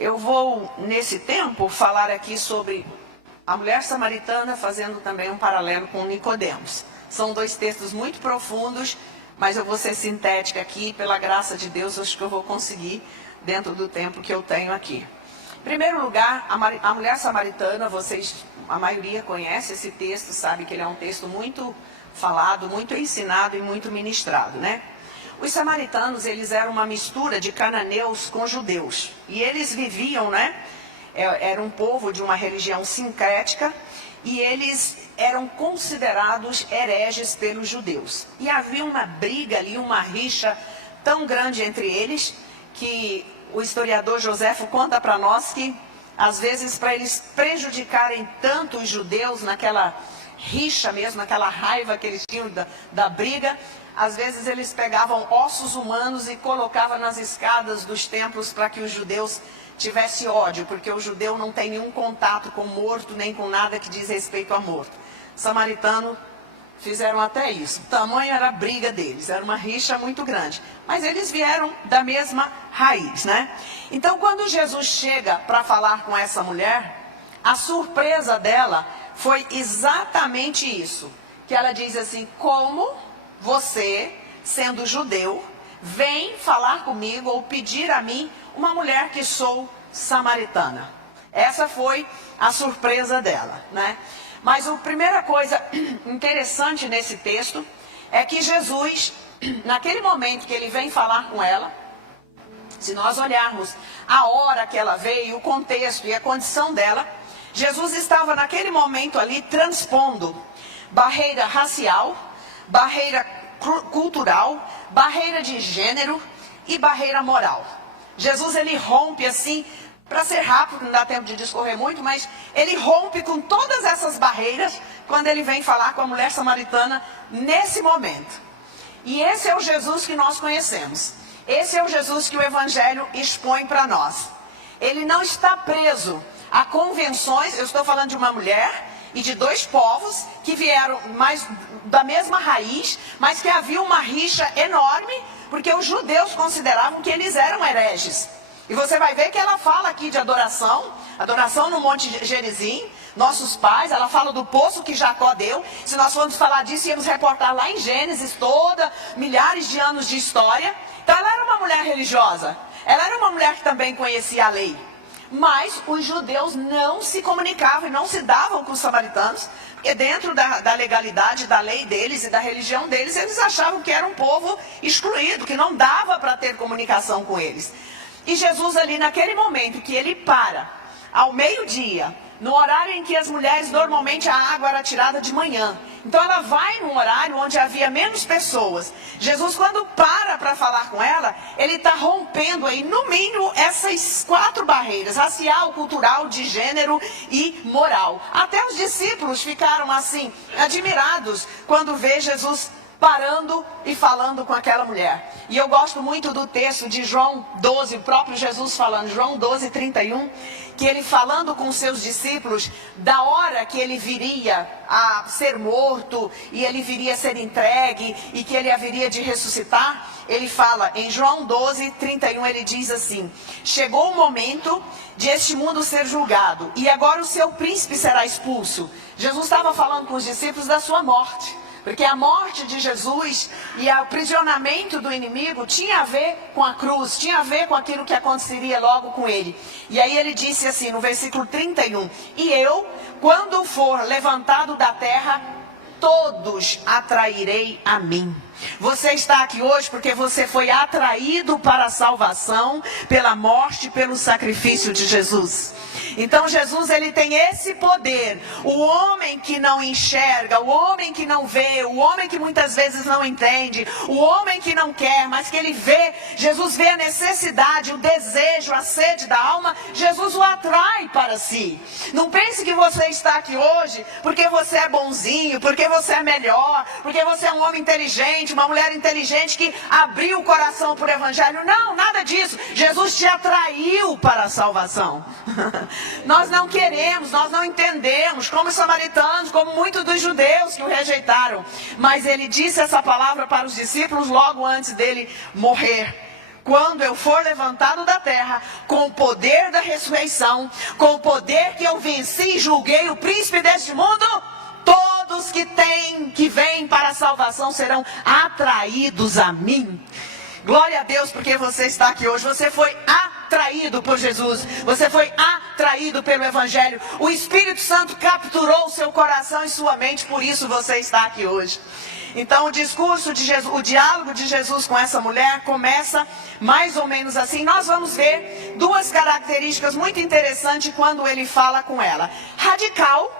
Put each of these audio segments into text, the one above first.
Eu vou, nesse tempo, falar aqui sobre a mulher samaritana, fazendo também um paralelo com Nicodemos. São dois textos muito profundos, mas eu vou ser sintética aqui, pela graça de Deus, acho que eu vou conseguir, dentro do tempo que eu tenho aqui. Em primeiro lugar, a mulher samaritana, a maioria conhece esse texto, sabe que ele é um texto muito falado, muito ensinado e muito ministrado, né? Os samaritanos, eles eram uma mistura de cananeus com judeus. E eles viviam, né? Era um povo de uma religião sincrética e eles eram considerados hereges pelos judeus. E havia uma briga ali, uma rixa tão grande entre eles, que o historiador Joséfo conta para nós que, às vezes, para eles prejudicarem tanto os judeus naquela rixa mesmo, naquela raiva que eles tinham da briga, às vezes eles pegavam ossos humanos e colocavam nas escadas dos templos para que os judeus tivessem ódio, porque o judeu não tem nenhum contato com morto, nem com nada que diz respeito a morto. Samaritano fizeram até isso. O tamanho era a briga deles, era uma rixa muito grande. Mas eles vieram da mesma raiz, né? Então, quando Jesus chega para falar com essa mulher, a surpresa dela foi exatamente isso. Que ela diz assim: como você, sendo judeu, vem falar comigo ou pedir a mim, uma mulher que sou samaritana? Essa foi a surpresa dela, né? Mas a primeira coisa interessante nesse texto é que Jesus, naquele momento que ele vem falar com ela, se nós olharmos a hora que ela veio, o contexto e a condição dela, Jesus estava naquele momento ali transpondo barreira racial, barreira cultural, barreira de gênero e barreira moral. Jesus, ele rompe assim, para ser rápido, não dá tempo de discorrer muito, mas ele rompe com todas essas barreiras quando ele vem falar com a mulher samaritana nesse momento. E esse é o Jesus que nós conhecemos. Esse é o Jesus que o Evangelho expõe para nós. Ele não está preso a convenções. Eu estou falando de uma mulher e de dois povos que vieram mais da mesma raiz, mas que havia uma rixa enorme, porque os judeus consideravam que eles eram hereges. E você vai ver que ela fala aqui de adoração no Monte Gerizim, nossos pais, ela fala do poço que Jacó deu. Se nós formos falar disso, íamos reportar lá em Gênesis, milhares de anos de história. Então ela era uma mulher religiosa, ela era uma mulher que também conhecia a lei. Mas os judeus não se comunicavam e não se davam com os samaritanos, porque dentro da legalidade, da lei deles e da religião deles, eles achavam que era um povo excluído, que não dava para ter comunicação com eles. E Jesus ali naquele momento que ele para, ao meio-dia, no horário em que as mulheres, normalmente a água era tirada de manhã. Então ela vai num horário onde havia menos pessoas. Jesus, quando para falar com ela, ele está rompendo aí, no mínimo, essas 4 barreiras: racial, cultural, de gênero e moral. Até os discípulos ficaram assim, admirados, quando vê Jesus parando e falando com aquela mulher. E eu gosto muito do texto de João 12, o próprio Jesus falando, João 12, 31, que ele falando com seus discípulos da hora que ele viria a ser morto e ele viria a ser entregue e que ele haveria de ressuscitar. Ele fala em João 12, 31, ele diz assim: chegou o momento de este mundo ser julgado e agora o seu príncipe será expulso. Jesus estava falando com os discípulos da sua morte. Porque a morte de Jesus e o aprisionamento do inimigo tinha a ver com a cruz, tinha a ver com aquilo que aconteceria logo com ele. E aí ele disse assim no versículo 31, e eu, quando for levantado da terra, todos atrairei a mim. Você está aqui hoje porque você foi atraído para a salvação pela morte, pelo sacrifício de Jesus. Então Jesus, ele tem esse poder. O homem que não enxerga, o homem que não vê, o homem que muitas vezes não entende, o homem que não quer, mas que ele vê, Jesus vê a necessidade, o desejo, a sede da alma, Jesus o atrai para si. Não pense que você está aqui hoje porque você é bonzinho, porque você é melhor, porque você é um homem inteligente, uma mulher inteligente que abriu o coração para o Evangelho. Não, nada disso. Jesus te atraiu para a salvação. Nós não queremos, nós não entendemos, como os samaritanos, como muitos dos judeus que o rejeitaram. Mas ele disse essa palavra para os discípulos logo antes dele morrer. quando eu for levantado da terra, com o poder da ressurreição, com o poder que eu venci e julguei o príncipe deste mundo, todos que vêm para a salvação serão atraídos a mim. Glória a Deus, porque você está aqui hoje. Você foi atraído por Jesus. Você foi atraído pelo Evangelho. O Espírito Santo capturou o seu coração e sua mente, por isso você está aqui hoje. Então o discurso de Jesus, o diálogo de Jesus com essa mulher começa mais ou menos assim. Nós vamos ver duas características muito interessantes quando ele fala com ela. Radical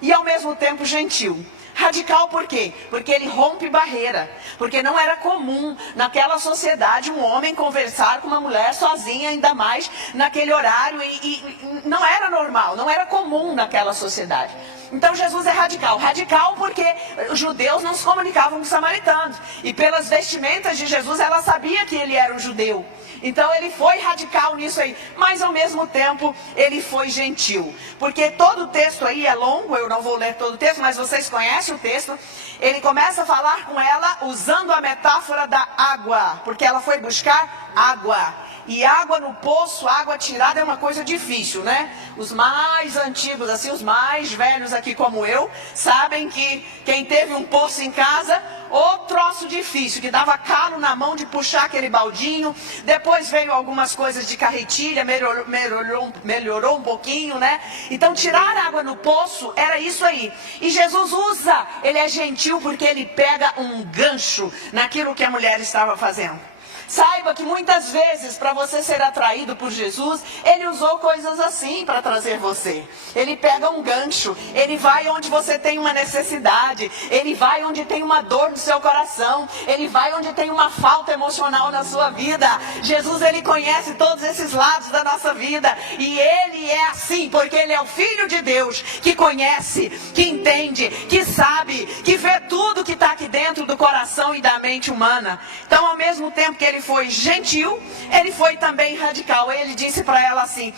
e ao mesmo tempo gentil. Radical por quê? Porque ele rompe barreira. Porque não era comum naquela sociedade um homem conversar com uma mulher sozinha, ainda mais naquele horário. E não era normal, não era comum naquela sociedade. Então Jesus é radical. Radical porque os judeus não se comunicavam com os samaritanos. E pelas vestimentas de Jesus ela sabia que ele era um judeu. Então ele foi radical nisso aí, mas ao mesmo tempo ele foi gentil. Porque todo o texto aí é longo, eu não vou ler todo o texto, mas vocês conhecem o texto. Ele começa a falar com ela usando a metáfora da água, porque ela foi buscar água. E água no poço, água tirada é uma coisa difícil, né? Os mais antigos, assim, os mais velhos aqui como eu, sabem que quem teve um poço em casa, o troço difícil, que dava calo na mão de puxar aquele baldinho. Depois veio algumas coisas de carretilha, melhorou um pouquinho, né? Então tirar água no poço era isso aí. E Jesus usa, ele é gentil porque ele pega um gancho naquilo que a mulher estava fazendo. Saiba que muitas vezes, para você ser atraído por Jesus, ele usou coisas assim para trazer você. Ele pega um gancho, ele vai onde você tem uma necessidade, ele vai onde tem uma dor no seu coração, ele vai onde tem uma falta emocional na sua vida. Jesus, ele conhece todos esses lados da nossa vida, e ele é assim, porque ele é o Filho de Deus, que conhece, que entende, que sabe, que vê tudo que está aqui dentro do coração e da mente humana. Então, ao mesmo tempo que ele foi gentil, ele foi também radical. Ele disse para ela assim: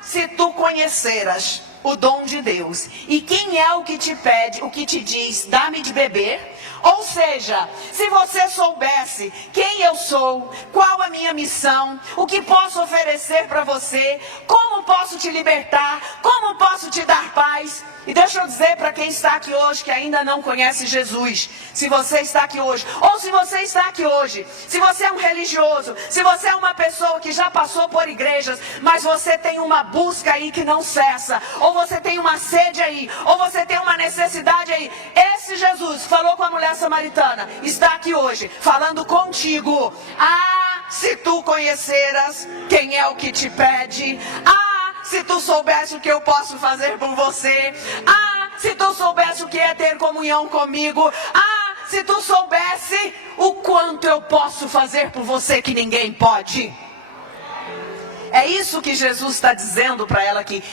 se tu conheceras o dom de Deus, e quem é o que te pede, o que te diz, dá-me de beber. Ou seja, se você soubesse quem eu sou, qual a minha missão, o que posso oferecer para você, como posso te libertar, como posso te dar paz. E deixa eu dizer para quem está aqui hoje que ainda não conhece Jesus, se você está aqui hoje, ou se você está aqui hoje, se você é um religioso, se você é uma pessoa que já passou por igrejas, mas você tem uma busca aí que não cessa, ou você tem uma sede aí, ou você tem uma necessidade aí, esse Jesus falou com a mulher samaritana, está aqui hoje, falando contigo. Se tu conheceras quem é o que te pede, se tu soubesse o que eu posso fazer por você, se tu soubesse o que é ter comunhão comigo, se tu soubesse o quanto eu posso fazer por você que ninguém pode. É isso que Jesus está dizendo para ela aqui.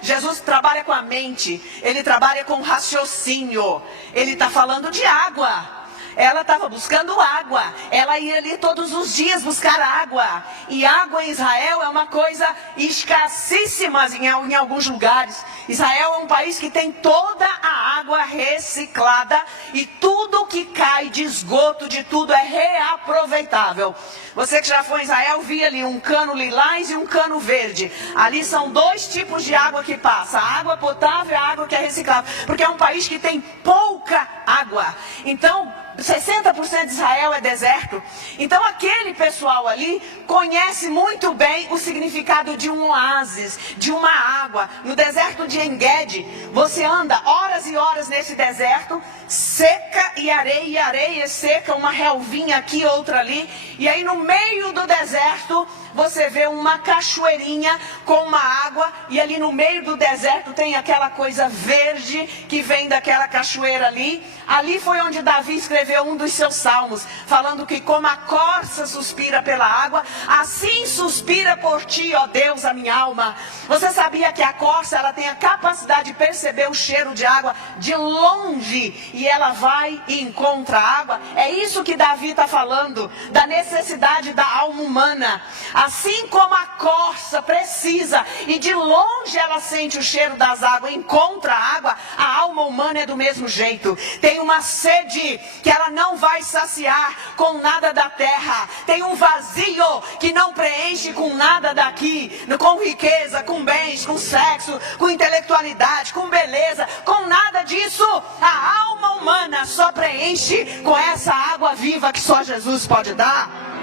Jesus trabalha com a mente, ele trabalha com raciocínio. Ele está falando de água. Ela estava buscando água. Ela ia ali todos os dias buscar água. E água em Israel é uma coisa escassíssima em alguns lugares. Israel é um país que tem toda a água reciclada. E tudo que cai de esgoto, de tudo, é reaproveitável. Você que já foi em Israel, via ali um cano lilás e um cano verde. Ali são dois tipos de água que passa. A água potável e a água que é reciclável. Porque é um país que tem pouca água. Então, 60% de Israel é deserto. Então aquele pessoal ali conhece muito bem o significado de um oásis, de uma água. No deserto de En-Gedi, você anda horas e horas nesse deserto, seca e areia seca, uma relvinha aqui, outra ali. E aí no meio do deserto você vê uma cachoeirinha com uma água, e ali no meio do deserto tem aquela coisa verde que vem daquela cachoeira ali. Ali foi onde Davi escreveu um dos seus salmos, falando que como a corça suspira pela água, assim suspira por ti, ó Deus, a minha alma. Você sabia que a corça, ela tem a capacidade de perceber o cheiro de água de longe, e ela vai e encontra água? É isso que Davi está falando, da necessidade da alma humana. A Assim como a corça precisa e de longe ela sente o cheiro das águas, encontra água, a alma humana é do mesmo jeito. Tem uma sede que ela não vai saciar com nada da terra. Tem um vazio que não preenche com nada daqui, com riqueza, com bens, com sexo, com intelectualidade, com beleza, com nada disso. A alma humana só preenche com essa água viva que só Jesus pode dar.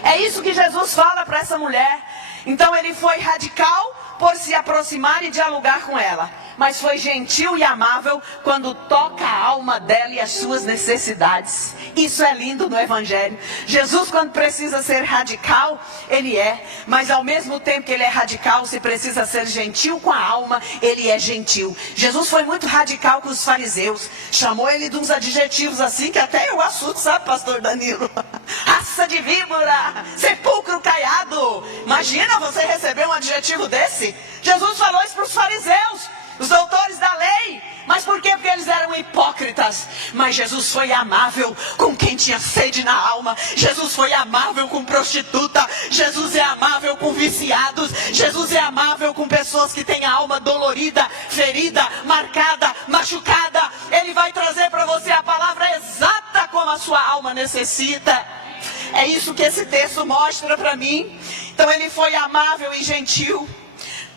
É isso que Jesus fala para essa mulher. Então ele foi radical por se aproximar e dialogar com ela, mas foi gentil e amável quando toca a alma dela e as suas necessidades. Isso é lindo no Evangelho. Jesus, quando precisa ser radical, ele é, mas ao mesmo tempo que ele é radical, se precisa ser gentil com a alma, ele é gentil. Jesus foi muito radical com os fariseus, chamou ele de uns adjetivos assim que até eu assusto, sabe, pastor Danilo? Raça de víbora, sepulcro caiado. Imagina você receber um adjetivo desse. Jesus falou isso para os fariseus, os doutores da lei. Mas por quê? Porque eles eram hipócritas. Mas Jesus foi amável com quem tinha sede na alma. Jesus foi amável com prostituta. Jesus é amável com viciados. Jesus é amável com pessoas que têm a alma dolorida, ferida, marcada, machucada. Ele vai trazer para você a palavra exata como a sua alma necessita. É isso que esse texto mostra para mim. Então ele foi amável e gentil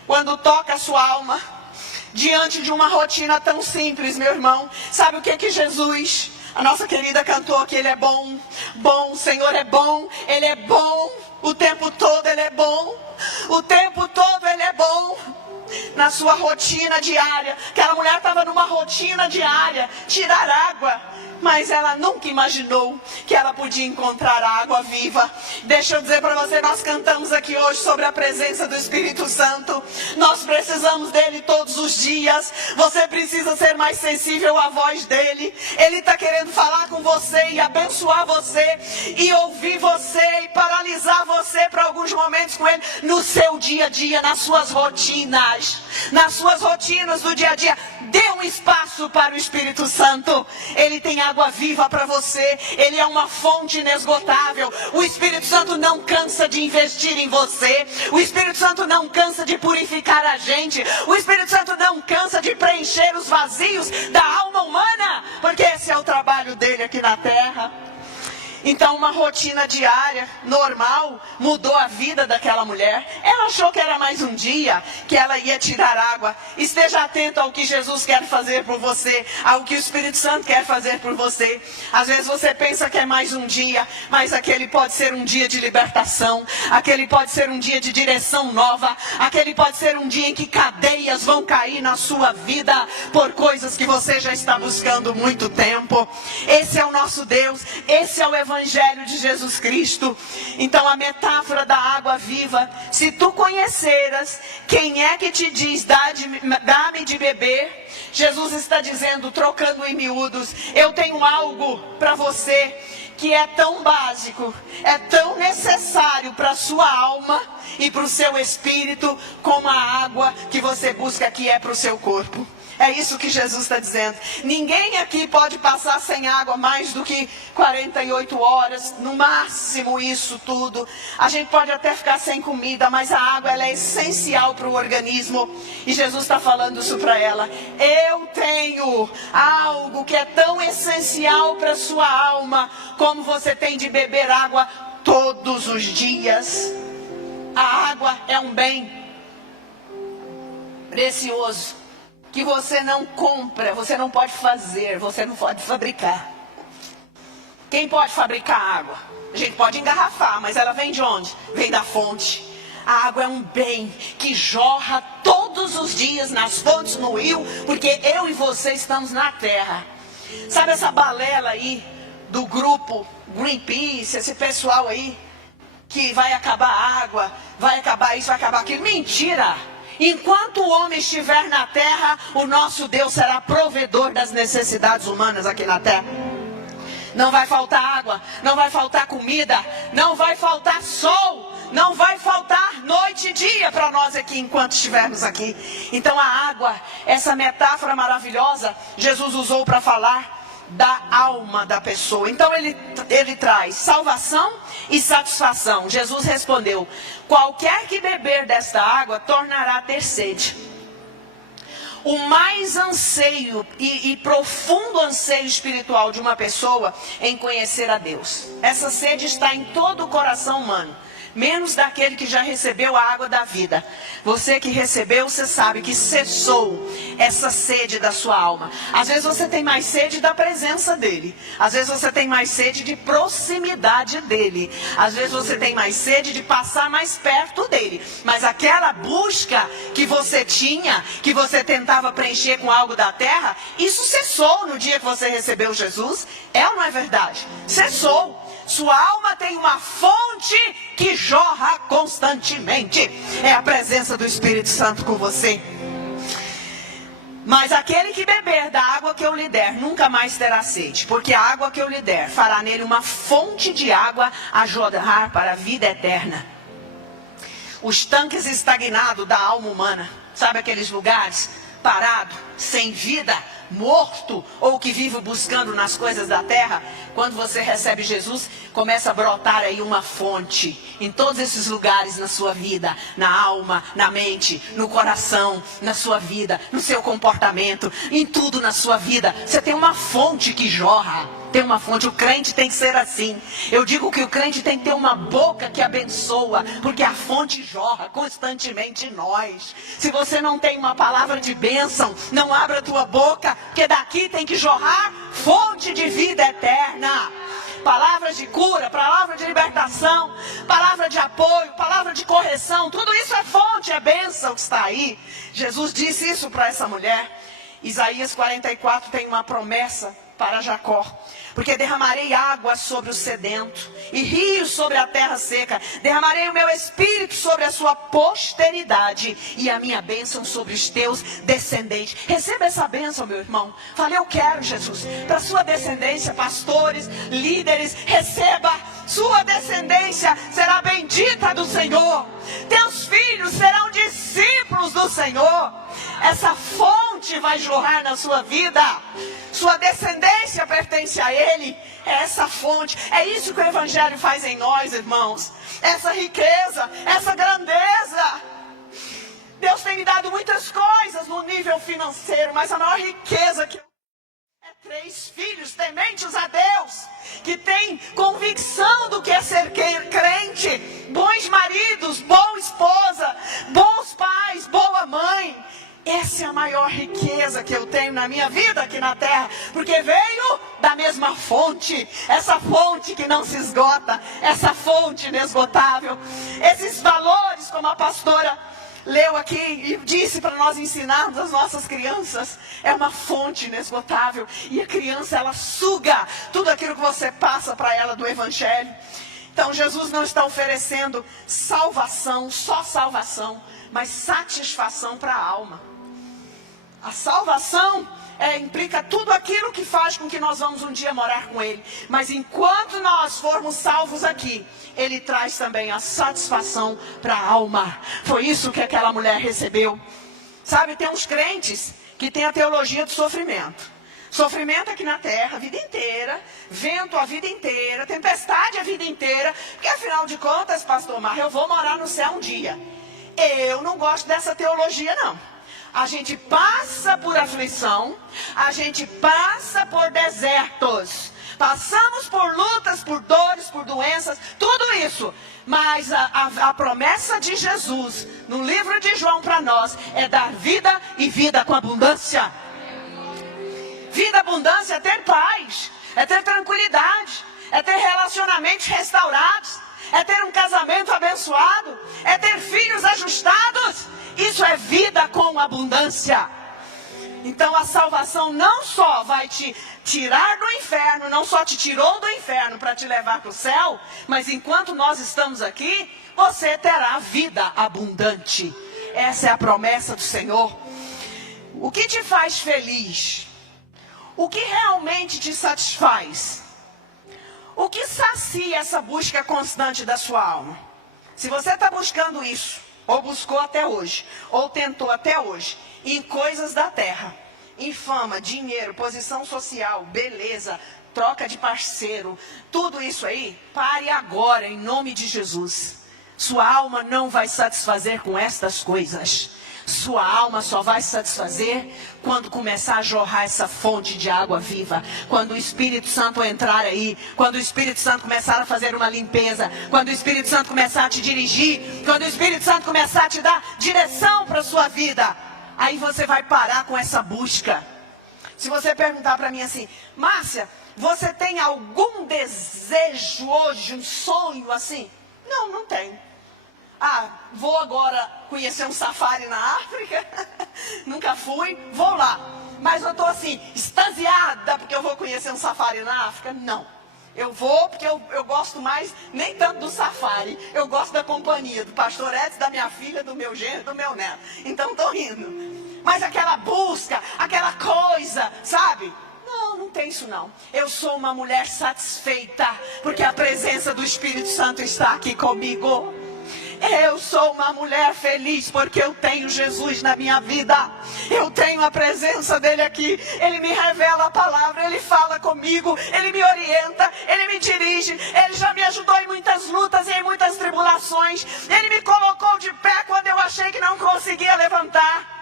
quando toca a sua alma, diante de uma rotina tão simples, meu irmão. Sabe o que Jesus, a nossa querida cantou que ele é bom, bom, o Senhor é bom, ele é bom, o tempo todo ele é bom, o tempo todo ele é bom. Na sua rotina diária, aquela mulher estava numa rotina diária, tirar água, mas ela nunca imaginou que ela podia encontrar a água viva. Deixa eu dizer para você, nós cantamos aqui hoje sobre a presença do Espírito Santo. Nós precisamos dele todos os dias. Você precisa ser mais sensível à voz dele. Ele está querendo falar com você e abençoar você e ouvir você e paralisar você para alguns momentos com ele no seu dia a dia, nas suas rotinas. Nas suas rotinas do dia a dia, dê um espaço para o Espírito Santo. Ele tem água viva para você. Ele é uma fonte inesgotável. O Espírito Santo não cansa de investir em você. O Espírito Santo não cansa de purificar a gente. O Espírito Santo não cansa de preencher os vazios da alma humana, porque esse é o trabalho dele aqui na terra. Então uma rotina diária, normal, mudou a vida daquela mulher. Ela achou que era mais um dia que ela ia tirar água. Esteja atento ao que Jesus quer fazer por você, ao que o Espírito Santo quer fazer por você. Às vezes você pensa que é mais um dia, mas aquele pode ser um dia de libertação, aquele pode ser um dia de direção nova, aquele pode ser um dia em que cadeias vão cair na sua vida por coisas que você já está buscando há muito tempo. Esse é o nosso Deus, esse é o Evangelho de Jesus Cristo. Então a metáfora da água viva, se tu conheceras quem é que te diz dá-me de beber, Jesus está dizendo, trocando em miúdos, eu tenho algo para você que é tão básico, é tão necessário para a sua alma e para o seu espírito, como a água que você busca que é para o seu corpo. É isso que Jesus está dizendo. Ninguém aqui pode passar sem água mais do que 48 horas, no máximo isso tudo. A gente pode até ficar sem comida, mas a água ela é essencial para o organismo. E Jesus está falando isso para ela. Eu tenho algo que é tão essencial para a sua alma, como você tem de beber água todos os dias. A água é um bem precioso, que você não compra, você não pode fazer, você não pode fabricar. Quem pode fabricar água? A gente pode engarrafar, mas ela vem de onde? Vem da fonte. A água é um bem que jorra todos os dias nas fontes, no rio, porque eu e você estamos na terra. Sabe essa balela aí do grupo Greenpeace, esse pessoal aí, que vai acabar a água, vai acabar isso, vai acabar aquilo? Mentira! Enquanto o homem estiver na terra, o nosso Deus será provedor das necessidades humanas aqui na terra. Não vai faltar água, não vai faltar comida, não vai faltar sol, não vai faltar noite e dia para nós aqui enquanto estivermos aqui. Então a água, essa metáfora maravilhosa, Jesus usou para falar da alma da pessoa. Então ele traz salvação e satisfação. Jesus respondeu: qualquer que beber desta água tornará a ter sede. O mais anseio e profundo anseio espiritual de uma pessoa em conhecer a Deus. Essa sede está em todo o coração humano, menos daquele que já recebeu a água da vida. Você que recebeu, você sabe que cessou essa sede da sua alma. Às vezes você tem mais sede da presença dele. Às vezes você tem mais sede de proximidade dele. Às vezes você tem mais sede de passar mais perto dele. Mas aquela busca que você tinha, que você tentava preencher com algo da terra, isso cessou no dia que você recebeu Jesus. É ou não é verdade? Cessou. Sua alma tem uma fonte que jorra constantemente. É a presença do Espírito Santo com você. Mas aquele que beber da água que eu lhe der, nunca mais terá sede. Porque a água que eu lhe der fará nele uma fonte de água a jorrar para a vida eterna. Os tanques estagnados da alma humana. Sabe aqueles lugares parado, sem vida, morto, ou que vive buscando nas coisas da terra? Quando você recebe Jesus, começa a brotar aí uma fonte em todos esses lugares na sua vida, na alma, na mente, no coração, na sua vida, no seu comportamento, em tudo na sua vida. Você tem uma fonte que jorra. Tem uma fonte. O crente tem que ser assim. Eu digo que o crente tem que ter uma boca que abençoa, porque a fonte jorra constantemente em nós. Se você não tem uma palavra de bênção, não abra a tua boca, porque daqui tem que jorrar fonte de vida eterna. Palavras de cura, palavra de libertação, palavra de apoio, palavra de correção, tudo isso é fonte, é bênção que está aí. Jesus disse isso para essa mulher. Isaías 44 tem uma promessa para Jacó: porque derramarei água sobre o sedento e rios sobre a terra seca. Derramarei o meu espírito sobre a sua posteridade e a minha bênção sobre os teus descendentes. Receba essa bênção, meu irmão. Fale: eu quero, Jesus, para sua descendência, pastores, líderes, receba. Sua descendência será bendita do Senhor. Teus filhos serão discípulos do Senhor. Essa fonte vai jorrar na sua vida. Sua descendência pertence a Ele. É essa fonte. É isso que o Evangelho faz em nós, irmãos. Essa riqueza, essa grandeza. Deus tem me dado muitas coisas no nível financeiro, mas a maior riqueza que eu é 3 filhos tementes a Deus, que têm convicção do que é ser crente, bons maridos, boa esposa, bons pais, boa mãe. Essa é a maior riqueza que eu tenho na minha vida aqui na terra, porque veio da mesma fonte, essa fonte que não se esgota, essa fonte inesgotável. Esses valores, como a pastora leu aqui e disse para nós ensinarmos as nossas crianças, é uma fonte inesgotável. E a criança, ela suga tudo aquilo que você passa para ela do Evangelho. Então Jesus não está oferecendo salvação, só salvação, mas satisfação para a alma. A salvação implica tudo aquilo que faz com que nós vamos um dia morar com Ele. Mas enquanto nós formos salvos aqui, Ele traz também a satisfação para a alma. Foi isso que aquela mulher recebeu. Sabe, tem uns crentes que têm a teologia do sofrimento. Sofrimento aqui na terra a vida inteira, vento a vida inteira, tempestade a vida inteira. Porque afinal de contas, pastor Mar, eu vou morar no céu um dia. Eu não gosto dessa teologia, não. A gente passa por aflição, a gente passa por desertos, passamos por lutas, por dores, por doenças, tudo isso. Mas a promessa de Jesus no livro de João para nós é dar vida e vida com abundância. Vida, abundância é ter paz, é ter tranquilidade, é ter relacionamentos restaurados, é ter um casamento abençoado, é ter filhos ajustados. Isso é vida com abundância. Então a salvação não só vai te tirar do inferno, não só te tirou do inferno para te levar para o céu, mas enquanto nós estamos aqui, você terá vida abundante. Essa é a promessa do Senhor. O que te faz feliz? O que realmente te satisfaz? O que sacia essa busca constante da sua alma? Se você está buscando isso, ou buscou até hoje, ou tentou até hoje, em coisas da terra, em fama, dinheiro, posição social, beleza, troca de parceiro, tudo isso aí, pare agora em nome de Jesus. Sua alma não vai satisfazer com estas coisas. Sua alma só vai satisfazer quando começar a jorrar essa fonte de água viva. Quando o Espírito Santo entrar aí. Quando o Espírito Santo começar a fazer uma limpeza. Quando o Espírito Santo começar a te dirigir. Quando o Espírito Santo começar a te dar direção para a sua vida. Aí você vai parar com essa busca. Se você perguntar para mim assim: Márcia, você tem algum desejo hoje, um sonho assim? Não, não tenho. Ah, vou agora conhecer um safari na África. Nunca fui, vou lá. Mas eu estou assim, extasiada porque eu vou conhecer um safari na África. Não. Eu vou porque eu gosto mais, nem tanto do safari. Eu gosto da companhia, do pastor Edson, da minha filha, do meu genro, do meu neto. Então estou indo. Mas aquela busca, aquela coisa, sabe? Não, não tem isso não. Eu sou uma mulher satisfeita porque a presença do Espírito Santo está aqui comigo. Eu sou uma mulher feliz porque eu tenho Jesus na minha vida. Eu tenho a presença dele aqui. Ele me revela a palavra, ele fala comigo, ele me orienta, ele me dirige. Ele já me ajudou em muitas lutas e em muitas tribulações. Ele me colocou de pé quando eu achei que não conseguia levantar.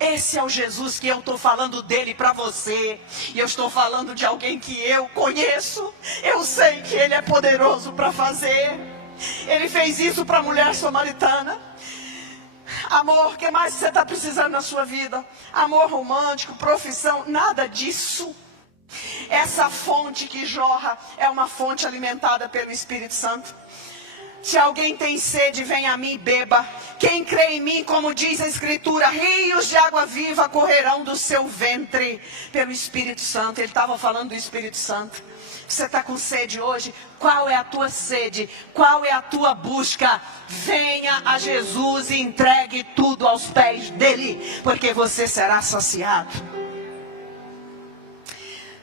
Esse é o Jesus que eu estou falando dele para você. E eu estou falando de alguém que eu conheço. Eu sei que ele é poderoso para fazer. Ele fez isso para a mulher samaritana. Amor, o que mais você está precisando na sua vida? Amor romântico, profissão, nada disso. Essa fonte que jorra é uma fonte alimentada pelo Espírito Santo. Se alguém tem sede, vem a mim e beba. Quem crê em mim, como diz a Escritura, rios de água viva correrão do seu ventre. Pelo Espírito Santo. Ele estava falando do Espírito Santo. Você está com sede hoje? Qual é a tua sede? Qual é a tua busca? Venha a Jesus e entregue tudo aos pés dele, porque você será saciado.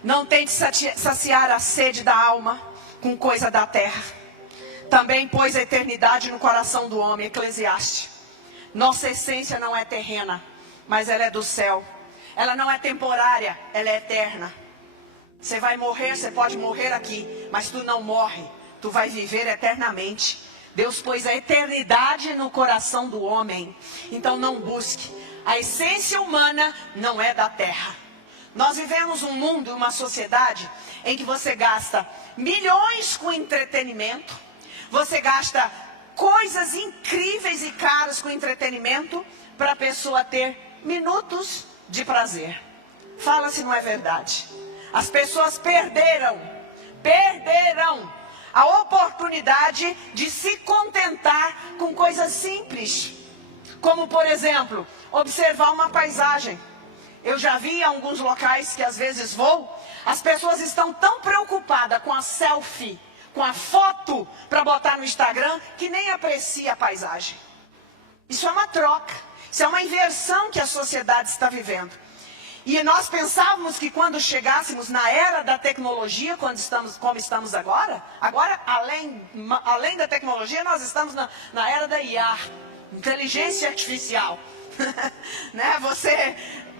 Não tente saciar a sede da alma com coisa da terra. Também pôs a eternidade no coração do homem. Eclesiastes. Nossa essência não é terrena, mas ela é do céu. Ela não é temporária, ela é eterna. Você vai morrer, você pode morrer aqui, mas tu não morre, tu vai viver eternamente. Deus pôs a eternidade no coração do homem. Então não busque. A essência humana não é da terra. Nós vivemos um mundo, uma sociedade em que você gasta milhões com entretenimento. Você gasta coisas incríveis e caras com entretenimento para a pessoa ter minutos de prazer. Fala se não é verdade. As pessoas perderam a oportunidade de se contentar com coisas simples. Como, por exemplo, observar uma paisagem. Eu já vi em alguns locais que às vezes vou, as pessoas estão tão preocupadas com a selfie, com a foto para botar no Instagram, que nem aprecia a paisagem. Isso é uma troca, isso é uma inversão que a sociedade está vivendo. E nós pensávamos que quando chegássemos na era da tecnologia, como estamos agora, além da tecnologia, nós estamos na era da IA, inteligência artificial. Né? Você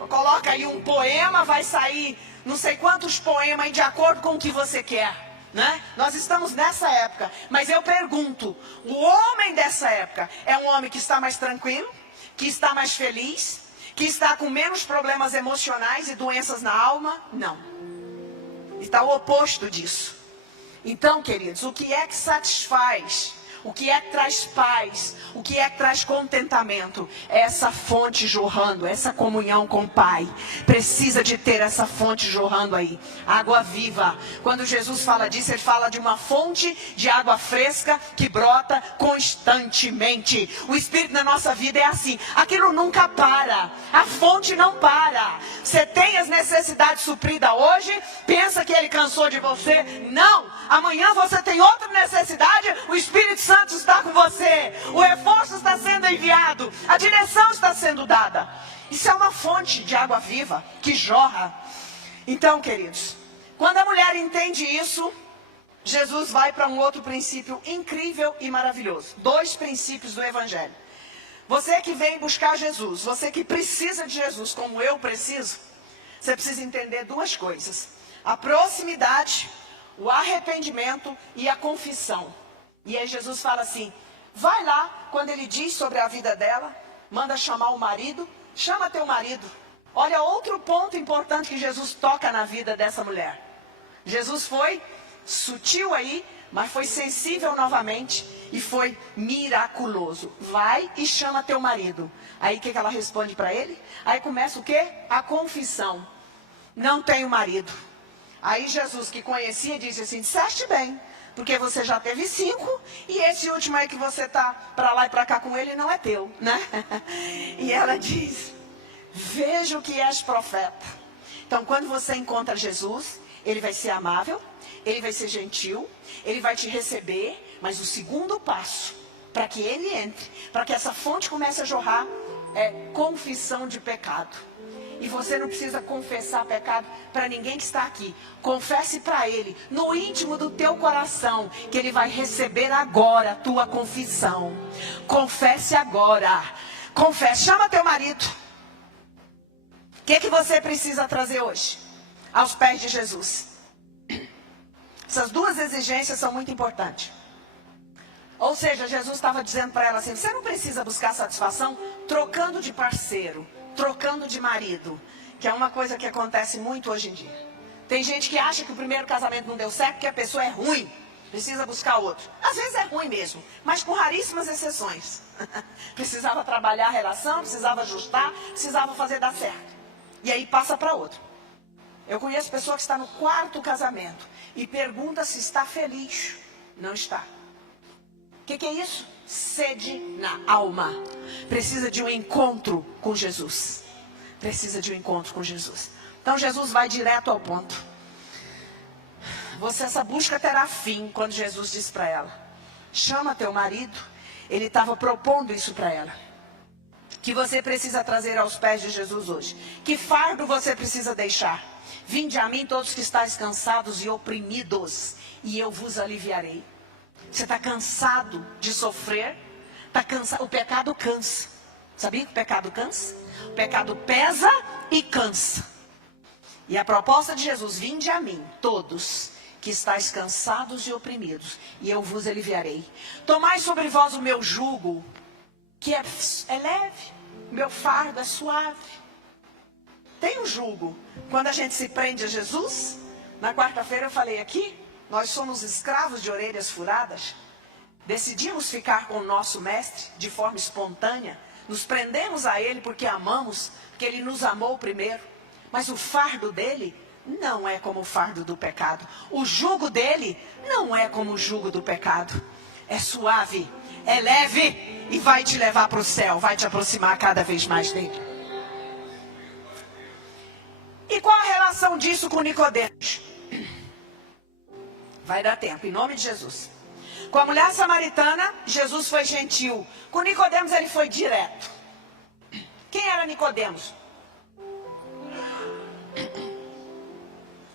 coloca aí um poema, vai sair não sei quantos poemas aí de acordo com o que você quer. Né? Nós estamos nessa época, mas eu pergunto, o homem dessa época é um homem que está mais tranquilo, que está mais feliz, que está com menos problemas emocionais e doenças na alma? Não. Está o oposto disso. Então, queridos, o que é que satisfaz? O que é que traz paz? O que é que traz contentamento? É essa fonte jorrando, essa comunhão com o Pai. Precisa de ter essa fonte jorrando aí. Água viva. Quando Jesus fala disso, ele fala de uma fonte de água fresca que brota constantemente. O Espírito na nossa vida é assim. Aquilo nunca para. A fonte não para. Você tem as necessidades supridas hoje, pensa que ele cansou de você. Não. Amanhã você tem outra necessidade, o Espírito Santo está com você. O reforço está sendo enviado. A direção está sendo dada. Isso é uma fonte de água viva que jorra. Então, queridos, quando a mulher entende isso, Jesus vai para um outro princípio incrível e maravilhoso. 2 princípios do Evangelho. Você que vem buscar Jesus, você que precisa de Jesus como eu preciso, você precisa entender duas coisas: a proximidade, o arrependimento e a confissão. E aí Jesus fala assim, vai lá, quando ele diz sobre a vida dela, manda chamar o marido, chama teu marido. Olha outro ponto importante que Jesus toca na vida dessa mulher. Jesus foi sutil aí, mas foi sensível novamente e foi miraculoso. Vai e chama teu marido. Aí o que ela responde para ele? Aí começa o quê? A confissão. Não tenho marido. Aí Jesus, que conhecia, disse assim, disseste bem, porque você já teve 5 e esse último aí que você está para lá e para cá com ele não é teu, né? E ela diz, vejo que és profeta. Então quando você encontra Jesus, ele vai ser amável, ele vai ser gentil, ele vai te receber, mas o segundo passo, para que ele entre, para que essa fonte comece a jorrar, é confissão de pecado. E você não precisa confessar pecado para ninguém que está aqui. Confesse para ele, no íntimo do teu coração, que ele vai receber agora a tua confissão. Confesse agora. Confesse, chama teu marido. O que você precisa trazer hoje? Aos pés de Jesus. Essas duas exigências são muito importantes. Ou seja, Jesus estava dizendo para ela assim, você não precisa buscar satisfação trocando de parceiro, trocando de marido, que é uma coisa que acontece muito hoje em dia. Tem gente que acha que o primeiro casamento não deu certo porque a pessoa é ruim, precisa buscar outro. Às vezes é ruim mesmo, mas com raríssimas exceções. Precisava trabalhar a relação, precisava ajustar, precisava fazer dar certo. E aí passa para outro. Eu conheço pessoa que está no 4º casamento e pergunta se está feliz. Não está. O que é isso? Sede na alma. Precisa de um encontro com Jesus. Precisa de um encontro com Jesus. Então Jesus vai direto ao ponto. Essa busca terá fim, quando Jesus diz para ela, chama teu marido. Ele estava propondo isso para ela. Que você precisa trazer aos pés de Jesus hoje. Que fardo você precisa deixar? Vinde a mim todos que estáis cansados e oprimidos, e eu vos aliviarei. Você está cansado de sofrer? Tá cansado? O pecado cansa. Sabia que o pecado cansa? O pecado pesa e cansa. E a proposta de Jesus, vinde a mim, todos que estáis cansados e oprimidos, e eu vos aliviarei. Tomai sobre vós o meu jugo, que é leve, meu fardo é suave. Tem um jugo. Quando a gente se prende a Jesus, na quarta-feira eu falei aqui, nós somos escravos de orelhas furadas. Decidimos ficar com o nosso mestre de forma espontânea. Nos prendemos a ele porque amamos, porque ele nos amou primeiro. Mas o fardo dele não é como o fardo do pecado. O jugo dele não é como o jugo do pecado. É suave, é leve e vai te levar para o céu, vai te aproximar cada vez mais dele. E qual a relação disso com Nicodemos? Vai dar tempo, em nome de Jesus. Com a mulher samaritana, Jesus foi gentil. Com Nicodemos, ele foi direto. Quem era Nicodemos?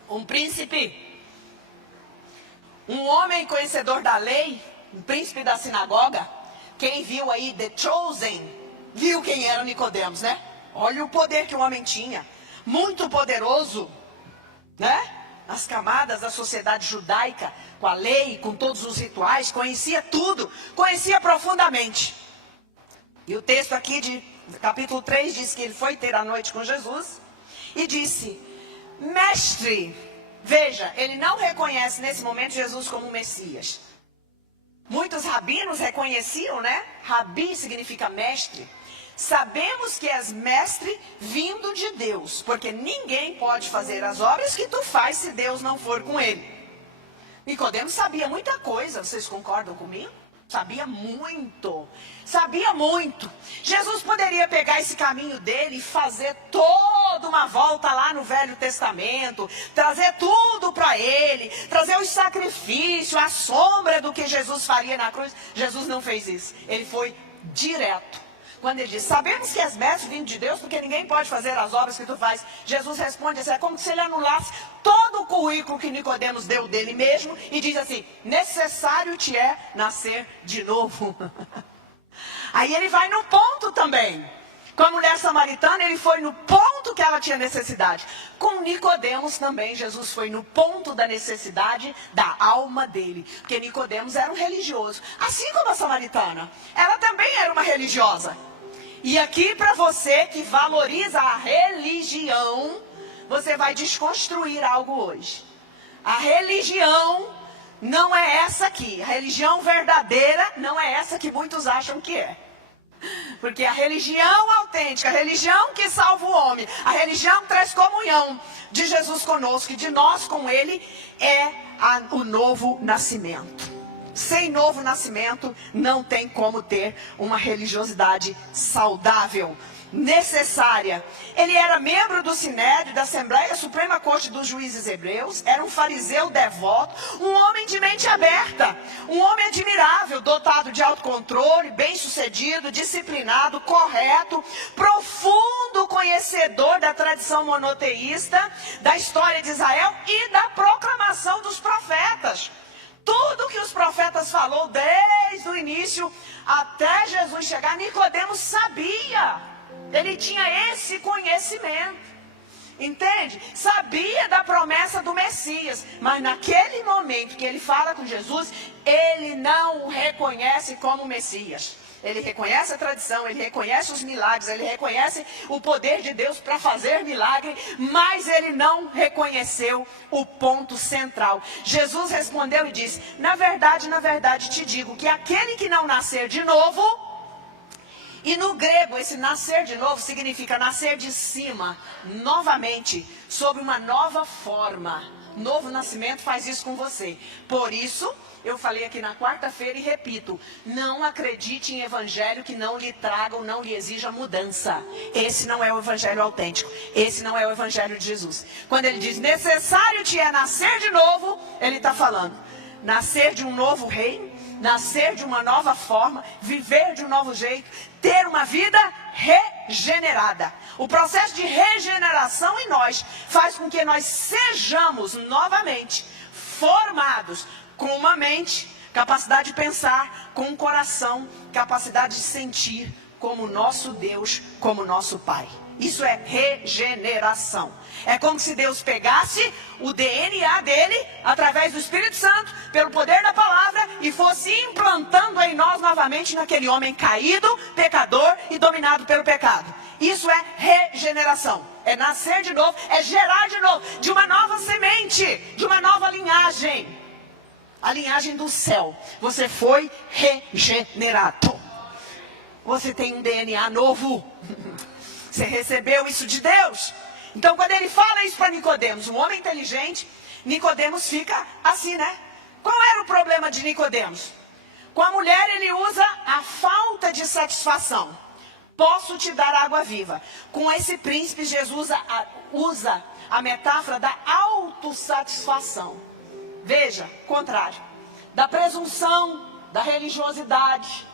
Um príncipe. Um homem conhecedor da lei. Um príncipe da sinagoga. Quem viu aí The Chosen, viu quem era Nicodemos, né? Olha o poder que o homem tinha. Muito poderoso, né? As camadas da sociedade judaica, com a lei, com todos os rituais, conhecia tudo, conhecia profundamente. E o texto aqui de capítulo 3 diz que ele foi ter a noite com Jesus e disse, mestre, veja, ele não reconhece nesse momento Jesus como Messias. Muitos rabinos reconheciam, né? Rabi significa mestre. Sabemos que és mestre vindo de Deus, porque ninguém pode fazer as obras que tu faz se Deus não for com ele. Nicodemos sabia muita coisa, vocês concordam comigo? Sabia muito, sabia muito. Jesus poderia pegar esse caminho dele e fazer toda uma volta lá no Velho Testamento, trazer tudo para ele, trazer os sacrifícios, a sombra do que Jesus faria na cruz. Jesus não fez isso, ele foi direto. Quando ele diz, sabemos que és mestre vindo de Deus, porque ninguém pode fazer as obras que tu faz. Jesus responde assim, é como se ele anulasse todo o currículo que Nicodemos deu dele mesmo, e diz assim, necessário te é nascer de novo. Aí ele vai no ponto também. Com a mulher samaritana, ele foi no ponto que ela tinha necessidade. Com Nicodemos também, Jesus foi no ponto da necessidade da alma dele. Porque Nicodemos era um religioso. Assim como a samaritana. Ela também era uma religiosa. E aqui para você que valoriza a religião, você vai desconstruir algo hoje. A religião não é essa aqui. A religião verdadeira não é essa que muitos acham que é. Porque a religião autêntica, a religião que salva o homem, a religião que traz comunhão de Jesus conosco e de nós com ele, é o novo nascimento. Sem novo nascimento, não tem como ter uma religiosidade saudável, necessária. Ele era membro do Sinédrio, da Assembleia Suprema Corte dos Juízes Hebreus, era um fariseu devoto, um homem de mente aberta, um homem admirável, dotado de autocontrole, bem-sucedido, disciplinado, correto, profundo conhecedor da tradição monoteísta, da história de Israel e da proclamação dos profetas. Tudo que os profetas falou desde o início até Jesus chegar, Nicodemos sabia. Ele tinha esse conhecimento. Entende? Sabia da promessa do Messias. Mas naquele momento que ele fala com Jesus, ele não o reconhece como Messias. Ele reconhece a tradição, ele reconhece os milagres, ele reconhece o poder de Deus para fazer milagre, mas ele não reconheceu o ponto central. Jesus respondeu e disse: na verdade, te digo que aquele que não nascer de novo, e no grego esse nascer de novo significa nascer de cima, novamente, sob uma nova forma. Novo nascimento faz isso com você. Por isso, eu falei aqui na quarta-feira e repito, não acredite em evangelho que não lhe traga ou não lhe exija mudança. Esse não é o evangelho autêntico. Esse não é o evangelho de Jesus. Quando ele diz, necessário te é nascer de novo, ele está falando, nascer de um novo reino, nascer de uma nova forma, viver de um novo jeito, ter uma vida regenerada. O processo de regeneração em nós faz com que nós sejamos novamente formados com uma mente, capacidade de pensar, com um coração, capacidade de sentir como nosso Deus, como nosso Pai. Isso é regeneração. É como se Deus pegasse o DNA dele, através do Espírito Santo, pelo poder da palavra, e fosse implantando em nós novamente naquele homem caído, pecador e dominado pelo pecado. Isso é regeneração. É nascer de novo, é gerar de novo, de uma nova semente, de uma nova linhagem. A linhagem do céu. Você foi regenerado. Você tem um DNA novo. Você recebeu isso de Deus. Então, quando ele fala isso para Nicodemos, um homem inteligente, Nicodemos fica assim, né? Qual era o problema de Nicodemos? Com a mulher ele usa a falta de satisfação. Posso te dar água viva. Com esse príncipe, Jesus usa a metáfora da autossatisfação. Veja, contrário. Da presunção, da religiosidade.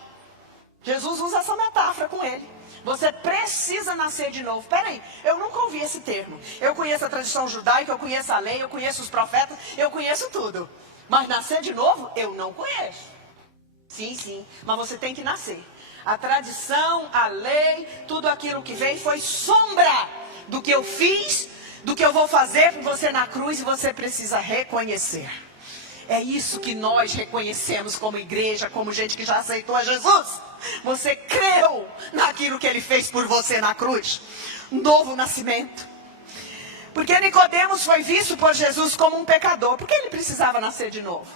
Jesus usa essa metáfora com ele. Você precisa nascer de novo. Peraí, eu nunca ouvi esse termo. Eu conheço a tradição judaica, eu conheço a lei, eu conheço os profetas, eu conheço tudo. Mas nascer de novo, eu não conheço. Sim, mas você tem que nascer. A tradição, a lei, tudo aquilo que veio foi sombra do que eu fiz, do que eu vou fazer com você na cruz, e você precisa reconhecer. É isso que nós reconhecemos como igreja, como gente que já aceitou a Jesus. Você creu naquilo que ele fez por você na cruz. Novo nascimento. Porque Nicodemos foi visto por Jesus como um pecador. Por que ele precisava nascer de novo?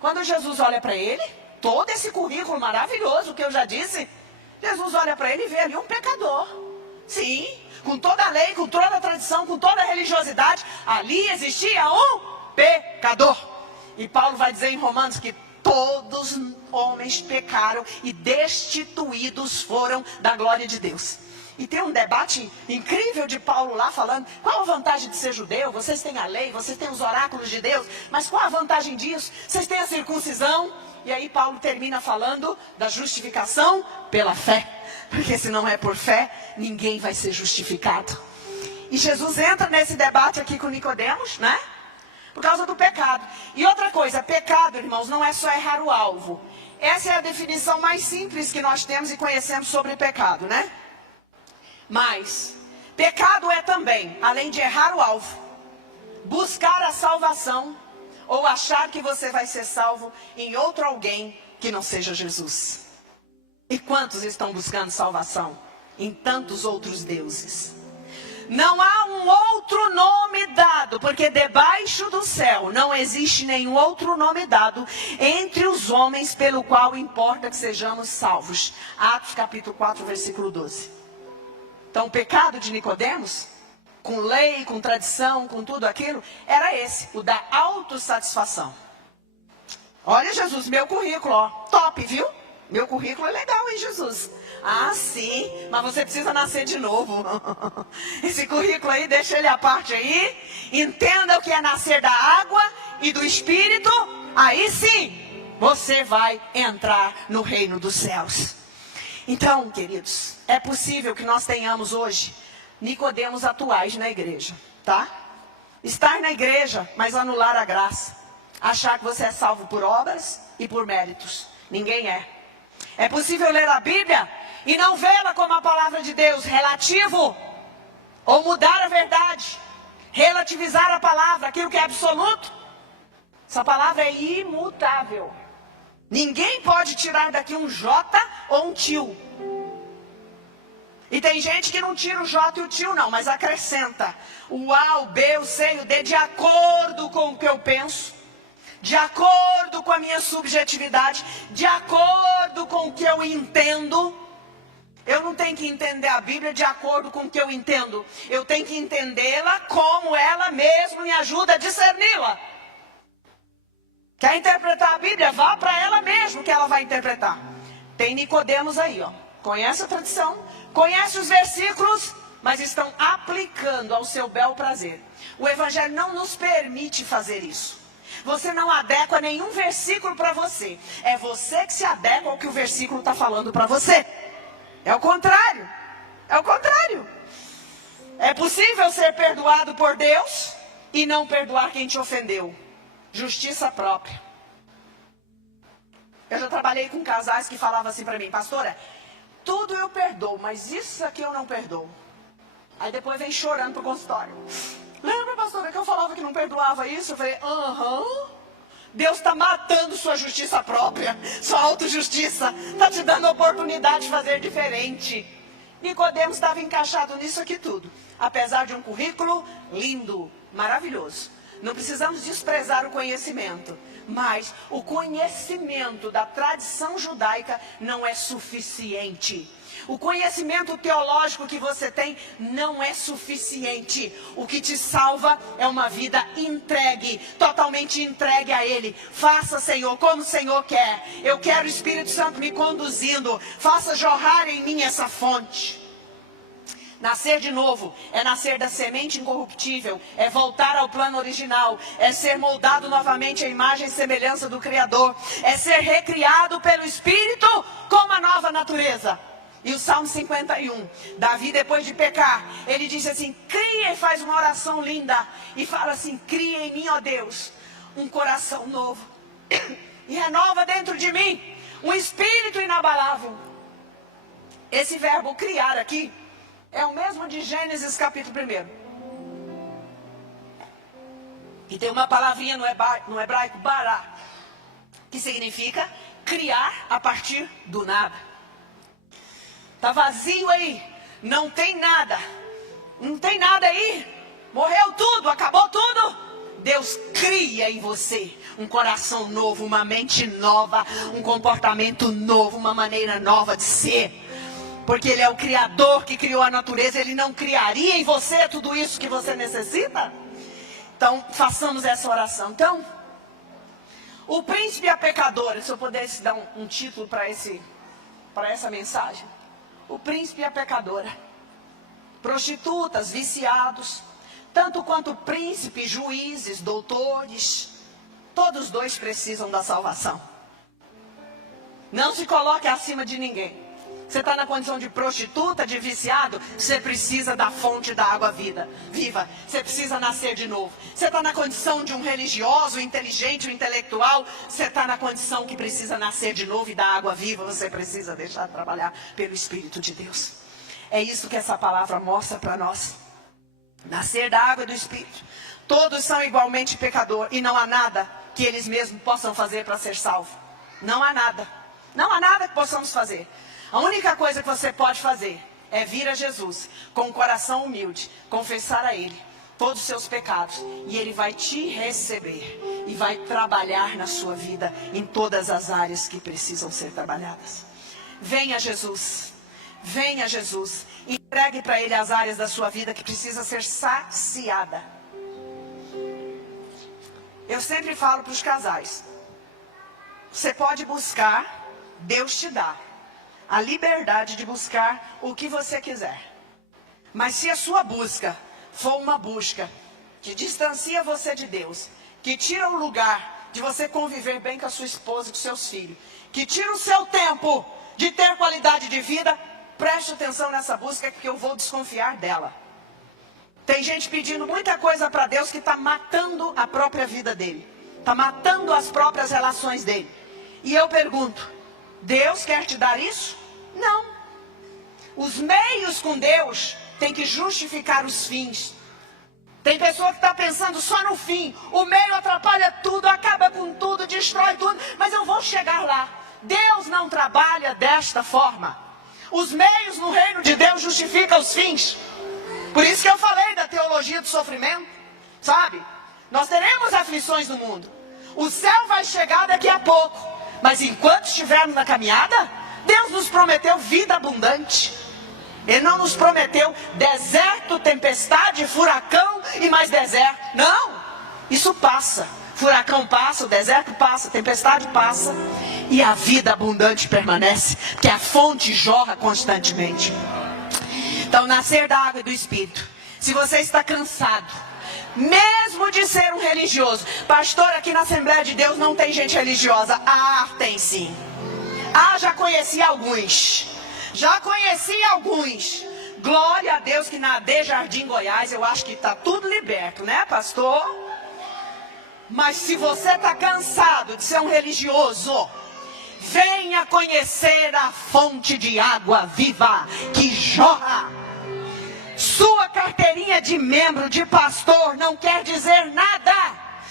Quando Jesus olha para ele, todo esse currículo maravilhoso que eu já disse, Jesus olha para ele e vê ali um pecador. Sim, com toda a lei, com toda a tradição, com toda a religiosidade, ali existia um pecador. E Paulo vai dizer em Romanos que todos os homens pecaram e destituídos foram da glória de Deus. E tem um debate incrível de Paulo lá falando, qual a vantagem de ser judeu? Vocês têm a lei, vocês têm os oráculos de Deus, mas qual a vantagem disso? Vocês têm a circuncisão? E aí Paulo termina falando da justificação pela fé. Porque se não é por fé, ninguém vai ser justificado. E Jesus entra nesse debate aqui com Nicodemos, né? Por causa do pecado. E outra coisa, pecado, irmãos, não é só errar o alvo. Essa é a definição mais simples que nós temos e conhecemos sobre pecado, né? Mas Pecado é também, além de errar o alvo, buscar a salvação ou achar que você vai ser salvo em outro alguém que não seja Jesus. E quantos estão buscando salvação em tantos outros deuses? Não há um outro nome dado, porque debaixo do céu não existe nenhum outro nome dado entre os homens pelo qual importa que sejamos salvos. Atos capítulo 4, versículo 12. Então o pecado de Nicodemos, com lei, com tradição, com tudo aquilo, era esse, o da autossatisfação. Olha Jesus, meu currículo, ó, top, viu? Meu currículo é legal, hein, Jesus? Ah, sim, mas você precisa nascer de novo. Esse currículo aí, deixa ele à parte aí. Entenda o que é nascer da água e do Espírito. Aí sim, você vai entrar no reino dos céus. Então, queridos, é possível que nós tenhamos hoje Nicodemos atuais na igreja, tá? Estar na igreja, mas anular a graça. Achar que você é salvo por obras e por méritos. Ninguém é. É possível ler a Bíblia e não vê-la como a palavra de Deus, relativo, ou mudar a verdade, relativizar a palavra, aquilo que é absoluto. Essa palavra é imutável. Ninguém pode tirar daqui um J ou um tio. E tem gente que não tira o J e o tio não, mas acrescenta o A, o B, o C e o D de acordo com o que eu penso, de acordo com a minha subjetividade, de acordo com o que eu entendo. Eu não tenho que entender a Bíblia de acordo com o que eu entendo. Eu tenho que entendê-la como ela mesma me ajuda a discerni-la. Quer interpretar a Bíblia? Vá para ela mesma que ela vai interpretar. Tem Nicodemos aí, ó. Conhece a tradição, conhece os versículos, mas estão aplicando ao seu bel prazer. O Evangelho não nos permite fazer isso. Você não adequa nenhum versículo para você. É você que se adequa ao que o versículo está falando para você. É o contrário. É o contrário. É possível ser perdoado por Deus e não perdoar quem te ofendeu. Justiça própria. Eu já trabalhei com casais que falavam assim para mim: pastora, tudo eu perdoo, mas isso aqui eu não perdoo. Aí depois vem chorando pro consultório. Lembra, pastora, que eu falava que não perdoava isso? Eu falei, Deus está matando sua justiça própria, sua autojustiça. Está te dando a oportunidade de fazer diferente. Nicodemos estava encaixado nisso aqui tudo. Apesar de um currículo lindo, maravilhoso. Não precisamos desprezar o conhecimento. Mas o conhecimento da tradição judaica não é suficiente. O conhecimento teológico que você tem não é suficiente. O que te salva é uma vida entregue, totalmente entregue a Ele. Faça, Senhor, como o Senhor quer. Eu quero o Espírito Santo me conduzindo. Faça jorrar em mim essa fonte. Nascer de novo é nascer da semente incorruptível, é voltar ao plano original, é ser moldado novamente à imagem e semelhança do Criador, é ser recriado pelo Espírito com uma nova natureza. E o Salmo 51, Davi, depois de pecar, ele diz assim, cria, e faz uma oração linda, e fala assim, cria em mim, ó Deus, um coração novo, e renova dentro de mim um espírito inabalável. Esse verbo criar aqui é o mesmo de Gênesis capítulo 1. E tem uma palavrinha no hebraico, bará, que significa criar a partir do nada. Está vazio aí, não tem nada. Não tem nada aí, morreu tudo, acabou tudo. Deus cria em você um coração novo, uma mente nova, um comportamento novo, uma maneira nova de ser. Porque Ele é o Criador que criou a natureza. Ele não criaria em você tudo isso que você necessita? Então, façamos essa oração. Então, o príncipe e a pecadora, se eu pudesse dar um título para essa mensagem. O príncipe e a pecadora. Prostitutas, viciados. Tanto quanto príncipes, juízes, doutores. Todos dois precisam da salvação. Não se coloque acima de ninguém. Você está na condição de prostituta, de viciado, você precisa da fonte da água viva. Você precisa nascer de novo. Você está na condição de um religioso, inteligente, um intelectual, você está na condição que precisa nascer de novo e da água viva. Você precisa deixar de trabalhar pelo Espírito de Deus. É isso que essa palavra mostra para nós. Nascer da água e do Espírito. Todos são igualmente pecadores e não há nada que eles mesmos possam fazer para ser salvo. Não há nada. Não há nada que possamos fazer. A única coisa que você pode fazer é vir a Jesus com um coração humilde, confessar a Ele todos os seus pecados, e Ele vai te receber e vai trabalhar na sua vida em todas as áreas que precisam ser trabalhadas. Venha Jesus, venha Jesus, entregue para Ele as áreas da sua vida que precisa ser saciada. Eu sempre falo para os casais, você pode buscar, Deus te dá a liberdade de buscar o que você quiser. Mas se a sua busca for uma busca que distancia você de Deus, que tira o lugar de você conviver bem com a sua esposa e com seus filhos, que tira o seu tempo de ter qualidade de vida, preste atenção nessa busca que eu vou desconfiar dela. Tem gente pedindo muita coisa para Deus que está matando a própria vida dele, está matando as próprias relações dele. E eu pergunto, Deus quer te dar isso? Não. Os meios com Deus têm que justificar os fins. Tem pessoa que está pensando só no fim. O meio atrapalha tudo, acaba com tudo, destrói tudo. Mas eu vou chegar lá. Deus não trabalha desta forma. Os meios no reino de Deus justificam os fins. Por isso que eu falei da teologia do sofrimento. Sabe? Nós teremos aflições no mundo. O céu vai chegar daqui a pouco. Mas enquanto estivermos na caminhada, Deus nos prometeu vida abundante. Ele não nos prometeu deserto, tempestade, furacão e mais deserto. Não, isso passa. Furacão passa, o deserto passa, a tempestade passa. E a vida abundante permanece, porque a fonte jorra constantemente. Então, nascer da água e do Espírito. Se você está cansado, mesmo de ser um religioso. Pastor, aqui na Assembleia de Deus não tem gente religiosa. Ah, tem sim. Ah, já conheci alguns. Já conheci alguns. Glória a Deus que na AD Jardim Goiás eu acho que está tudo liberto, né, pastor? Mas se você está cansado de ser um religioso, venha conhecer a fonte de água viva que jorra. Sua carteirinha de membro, de pastor, não quer dizer nada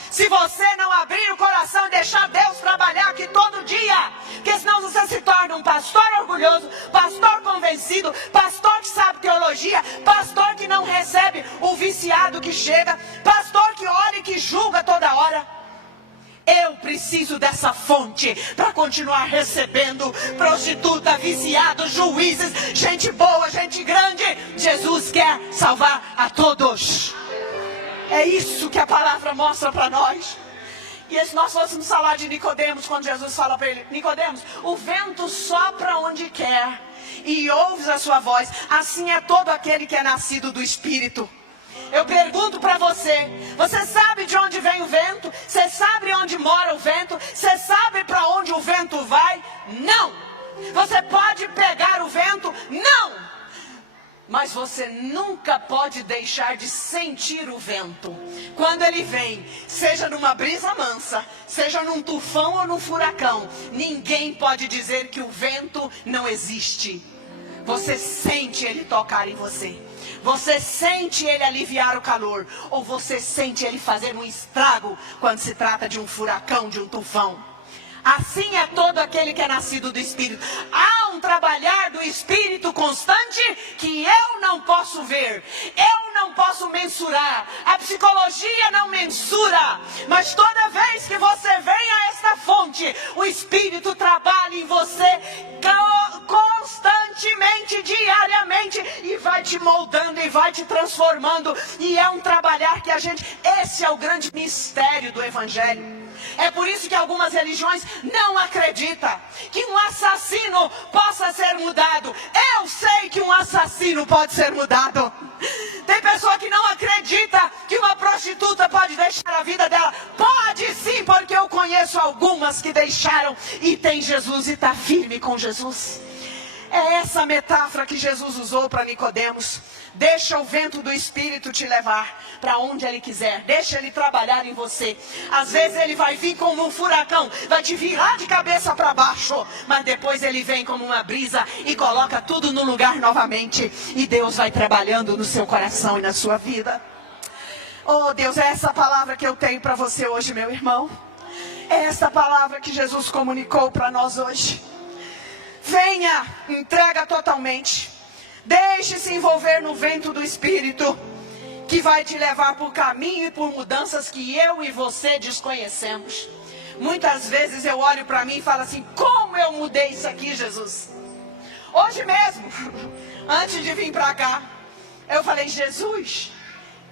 se você não abrir o coração e deixar Deus trabalhar aqui todo dia. Porque senão você se torna um pastor orgulhoso, pastor convencido, pastor que sabe teologia, pastor que não recebe o viciado que chega, pastor que olha e que julga toda hora. Eu preciso dessa fonte para continuar recebendo prostituta, viciado, juízes, gente boa, gente grande. Jesus quer salvar a todos. É isso que a palavra mostra para nós. E se nós fôssemos falar de Nicodemos, quando Jesus fala para ele, Nicodemos, o vento sopra onde quer e ouves a sua voz. Assim é todo aquele que é nascido do Espírito. Eu pergunto para você, você sabe de onde vem o vento? Você sabe onde mora o vento? Você sabe para onde o vento vai? Não! Você pode pegar o vento? Não! Mas você nunca pode deixar de sentir o vento. Quando ele vem, seja numa brisa mansa, seja num tufão ou num furacão, ninguém pode dizer que o vento não existe. Você sente ele tocar em você. Você sente ele aliviar o calor. Ou você sente ele fazer um estrago quando se trata de um furacão, de um tufão. Assim é todo aquele que é nascido do Espírito. Há um trabalhar do Espírito constante que eu não posso ver. Eu não posso mensurar. A psicologia não mensura. Mas toda vez que você vem a esta fonte, o Espírito trabalha em você constantemente, diariamente, e vai te moldando e vai te transformando. E é um trabalhar que esse é o grande mistério do Evangelho. É por isso que algumas religiões não acreditam que um assassino possa ser mudado. Eu sei que um assassino pode ser mudado. Tem pessoa que não acredita que uma prostituta pode deixar a vida dela. Pode sim, porque eu conheço algumas que deixaram e tem Jesus e está firme com Jesus. É essa metáfora que Jesus usou para Nicodemos. Deixa o vento do Espírito te levar para onde Ele quiser. Deixa Ele trabalhar em você. Às vezes Ele vai vir como um furacão, vai te virar de cabeça para baixo, mas depois Ele vem como uma brisa e coloca tudo no lugar novamente. E Deus vai trabalhando no seu coração e na sua vida. Oh Deus, é essa palavra que eu tenho para você hoje, meu irmão. É essa palavra que Jesus comunicou para nós hoje. Venha, entrega totalmente. Deixe-se envolver no vento do Espírito, que vai te levar por caminho e por mudanças que eu e você desconhecemos. Muitas vezes eu olho para mim e falo assim: como eu mudei isso aqui, Jesus? Hoje mesmo, antes de vir para cá, eu falei: Jesus,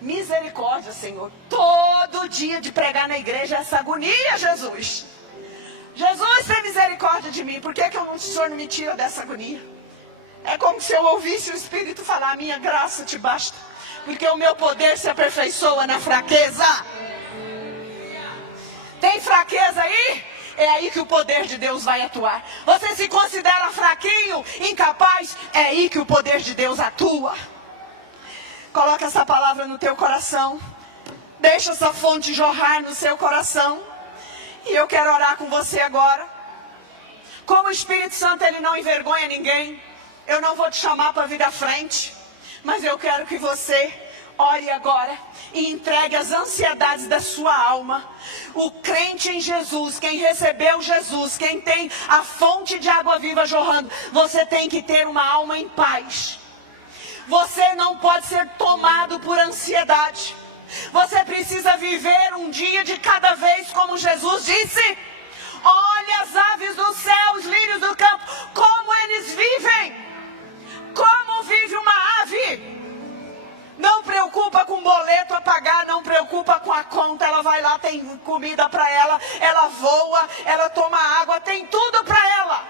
misericórdia, Senhor. Todo dia de pregar na igreja, essa agonia, Jesus. Jesus, tem misericórdia de mim. Por que o Senhor não me tira dessa agonia? É como se eu ouvisse o Espírito falar: a minha graça te basta, porque o meu poder se aperfeiçoa na fraqueza. Tem fraqueza aí? É aí que o poder de Deus vai atuar. Você se considera fraquinho, incapaz? É aí que o poder de Deus atua. Coloca essa palavra no teu coração. Deixa essa fonte jorrar no seu coração. E eu quero orar com você agora. Como o Espírito Santo, ele não envergonha ninguém, eu não vou te chamar para vir à frente, mas eu quero que você ore agora e entregue as ansiedades da sua alma. O crente em Jesus, quem recebeu Jesus, quem tem a fonte de água viva jorrando, você tem que ter uma alma em paz. Você não pode ser tomado por ansiedade. Você precisa viver um dia de cada vez, como Jesus disse. Olha as aves do céu, os lírios do campo, como eles vivem. Como vive uma ave? Não preocupa com boleto a pagar, não preocupa com a conta. Ela vai lá, tem comida para ela, ela voa, ela toma água, tem tudo para ela.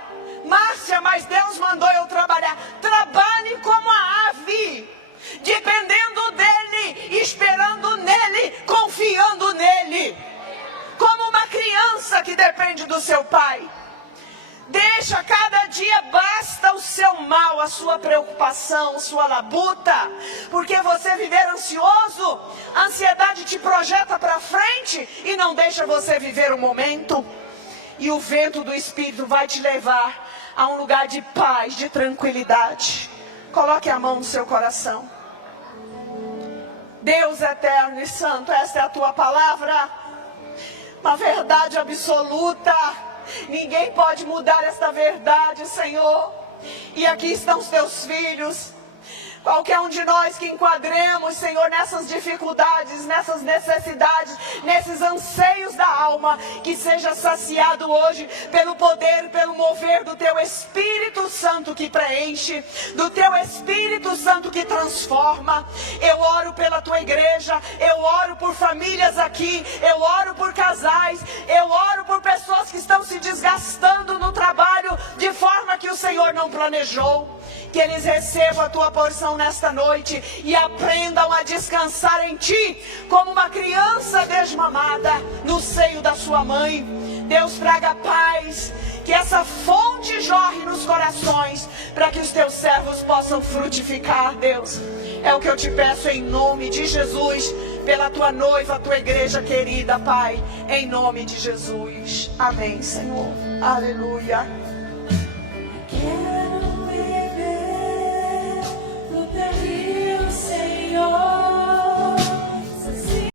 Márcia, mas Deus mandou eu trabalhar. Trabalhe como a ave, dependendo dele, esperando nele, confiando nele, como uma criança que depende do seu pai. Deixa cada dia, basta o seu mal, a sua preocupação, sua labuta, porque você viver ansioso, a ansiedade te projeta para frente e não deixa você viver o momento. E o vento do Espírito vai te levar a um lugar de paz, de tranquilidade. Coloque a mão no seu coração. Deus eterno e santo, esta é a tua palavra, uma verdade absoluta. Ninguém pode mudar esta verdade, Senhor. E aqui estão os teus filhos. Qualquer um de nós que enquadremos, Senhor, nessas dificuldades, nessas necessidades, nesses anseios da alma, que seja saciado hoje pelo poder, pelo mover do Teu Espírito Santo que preenche, do Teu Espírito Santo que transforma. Eu oro pela Tua igreja, eu oro por famílias aqui, eu oro por casais, eu oro por pessoas que estão se desgastando no trabalho de forma que o Senhor não planejou. Que eles recebam a Tua porção nesta noite e aprendam a descansar em Ti, como uma criança desmamada no seio da sua mãe. Deus, traga paz, que essa fonte jorre nos corações, para que os Teus servos possam frutificar, Deus. É o que eu te peço em nome de Jesus, pela Tua noiva, a Tua igreja querida, Pai, em nome de Jesus. Amém, Senhor. Aleluia.